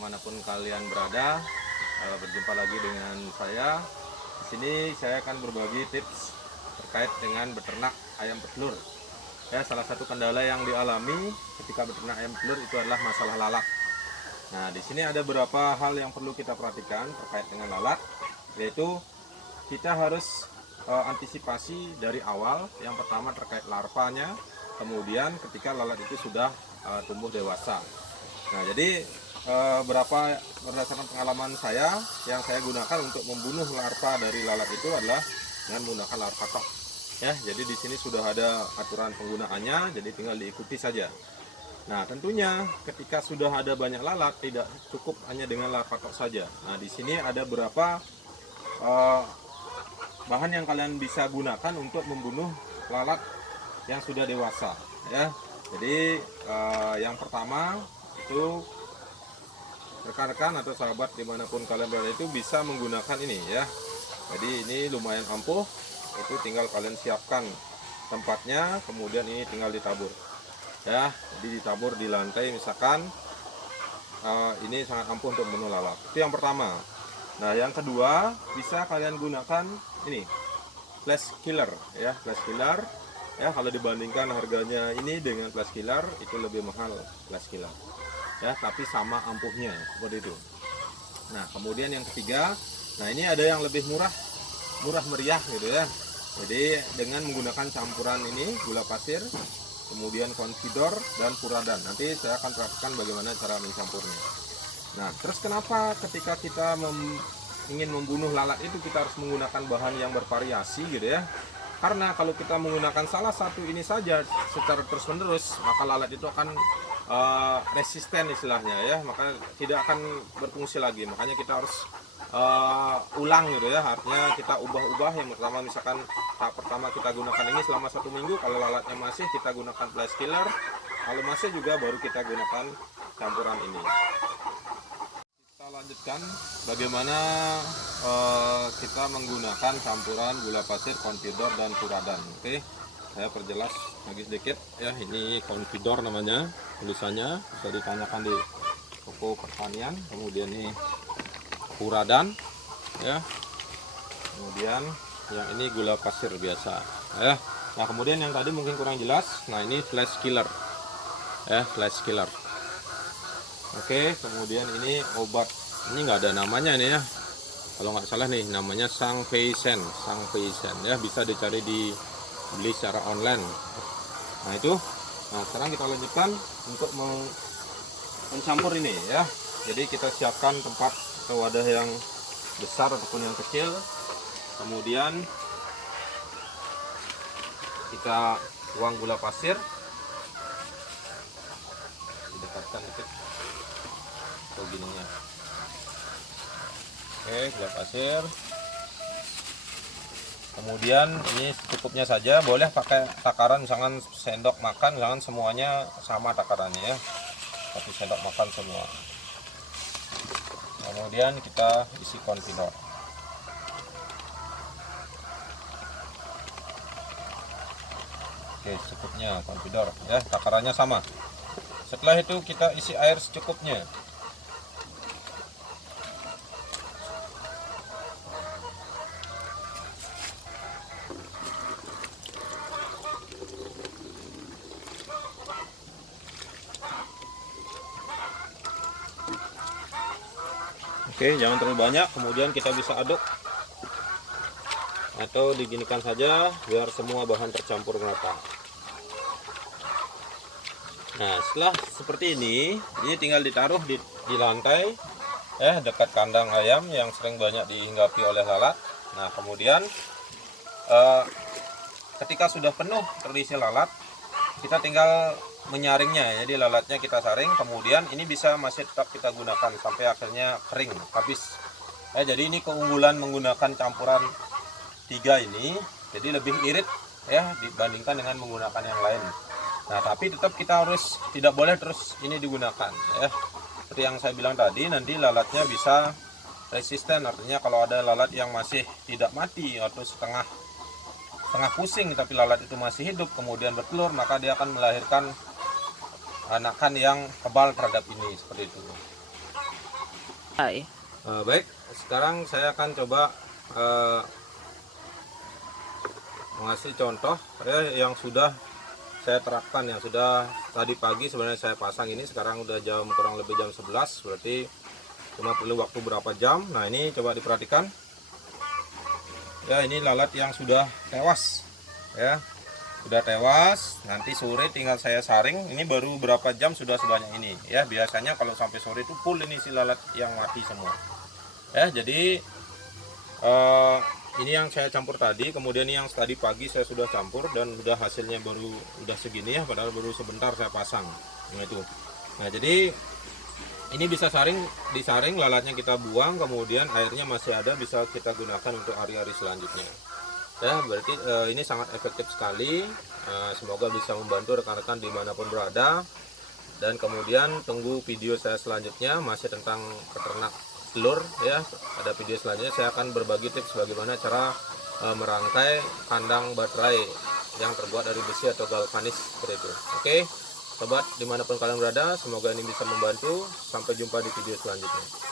dimanapun kalian berada. Berjumpa lagi dengan saya. Di sini saya akan berbagi tips terkait dengan beternak ayam petelur. Ya, salah satu kendala yang dialami ketika beternak ayam petelur itu adalah masalah lalat. Nah, di sini ada beberapa hal yang perlu kita perhatikan terkait dengan lalat, yaitu kita harus antisipasi dari awal. Yang pertama terkait larvanya, kemudian ketika lalat itu sudah tumbuh dewasa. Nah, jadi berdasarkan pengalaman saya yang saya gunakan untuk membunuh larva dari lalat itu adalah dengan menggunakan larva tok. Ya, jadi di sini sudah ada aturan penggunaannya, jadi tinggal diikuti saja. Nah, tentunya ketika sudah ada banyak lalat tidak cukup hanya dengan larva tok saja. Nah, di sini ada beberapa bahan yang kalian bisa gunakan untuk membunuh lalat yang sudah dewasa. Ya, jadi yang pertama itu rekan-rekan atau sahabat dimanapun kalian berada itu bisa menggunakan ini ya. Jadi ini lumayan ampuh, itu tinggal kalian siapkan tempatnya, kemudian ini tinggal ditabur ya. Jadi ditabur di lantai misalkan. Ini sangat ampuh untuk membunuh lalat. Itu yang pertama. Nah, yang kedua bisa kalian gunakan ini flash killer ya. Flash killer ya, kalau dibandingkan harganya ini dengan flash killer itu lebih mahal flash killer ya, tapi sama ampuhnya seperti itu. Nah, kemudian yang ketiga, nah ini ada yang lebih murah meriah gitu ya. Jadi dengan menggunakan campuran ini gula pasir, kemudian konfidor dan furadan. Nanti saya akan terapkan bagaimana cara mencampurnya. Nah, terus kenapa ketika kita ingin membunuh lalat itu kita harus menggunakan bahan yang bervariasi gitu ya? Karena kalau kita menggunakan salah satu ini saja secara terus-menerus, maka lalat itu akan resisten istilahnya ya, maka tidak akan berfungsi lagi. Makanya kita harus ulang gitu ya, artinya kita ubah-ubah. Yang pertama misalkan tahap pertama kita gunakan ini selama 1 minggu, kalau lalatnya masih kita gunakan flash killer, kalau masih juga baru kita gunakan campuran ini. Kita lanjutkan bagaimana kita menggunakan campuran gula pasir, konfidor dan furadan. Oke, saya perjelas lagi sedikit ya. Ini konfidor namanya, tulisannya bisa ditanyakan di toko pertanian. Kemudian ini furadan ya, kemudian yang ini gula pasir biasa ya. Nah, kemudian yang tadi mungkin kurang jelas, nah ini flash killer ya, flash killer. Oke, kemudian ini obat, ini nggak ada namanya ini ya, kalau nggak salah nih namanya Sangpeisen ya, bisa dicari beli secara online. Nah itu, nah sekarang kita lanjutkan untuk mencampur ini ya. Jadi kita siapkan tempat atau wadah yang besar ataupun yang kecil, kemudian kita tuang gula pasir, didekatkan dikit begininya. Oke, gula pasir. Kemudian ini cukupnya saja, boleh pakai takaran misalkan sendok makan, misalkan semuanya sama takarannya ya, tapi sendok makan semua. Kemudian kita isi konfidor. Oke, cukupnya konfidor ya, takarannya sama. Setelah itu kita isi air secukupnya. Oke, jangan terlalu banyak, kemudian kita bisa aduk atau diginikan saja biar semua bahan tercampur merata. Nah, setelah seperti ini tinggal ditaruh di lantai ya, dekat kandang ayam yang sering banyak dihinggapi oleh lalat. Nah, kemudian ketika sudah penuh terisi lalat, kita tinggal menyaringnya. Jadi lalatnya kita saring, kemudian ini bisa masih tetap kita gunakan sampai akhirnya kering habis ya. Jadi ini keunggulan menggunakan campuran 3 ini, jadi lebih irit ya dibandingkan dengan menggunakan yang lain. Nah, tapi tetap kita harus tidak boleh terus ini digunakan ya. Seperti yang saya bilang tadi, nanti lalatnya bisa resisten, artinya kalau ada lalat yang masih tidak mati atau setengah pusing tapi lalat itu masih hidup kemudian bertelur, maka dia akan melahirkan anakan yang kebal terhadap ini, seperti itu. Baik, sekarang saya akan coba mengasih contoh yang sudah saya terapkan, yang sudah tadi pagi sebenarnya saya pasang. Ini sekarang udah jam kurang lebih jam 11, berarti cuma perlu waktu berapa jam. Nah ini coba diperhatikan ya, ini lalat yang sudah tewas ya, sudah tewas. Nanti sore tinggal saya saring. Ini baru berapa jam sudah sebanyak ini ya. Biasanya kalau sampai sore itu full ini si lalat yang mati semua ya. Jadi ini yang saya campur tadi, kemudian yang tadi pagi saya sudah campur dan udah hasilnya baru udah segini ya, padahal baru sebentar saya pasang. Nah itu. Nah jadi ini bisa disaring, lalatnya kita buang, kemudian airnya masih ada, bisa kita gunakan untuk hari-hari selanjutnya. Ya berarti ini sangat efektif sekali. Semoga bisa membantu rekan-rekan dimanapun berada. Dan kemudian tunggu video saya selanjutnya masih tentang peternak telur ya. Ada video selanjutnya saya akan berbagi tips bagaimana cara merangkai kandang baterai yang terbuat dari besi atau galvanis seperti itu. Oke, sobat dimanapun kalian berada, semoga ini bisa membantu. Sampai jumpa di video selanjutnya.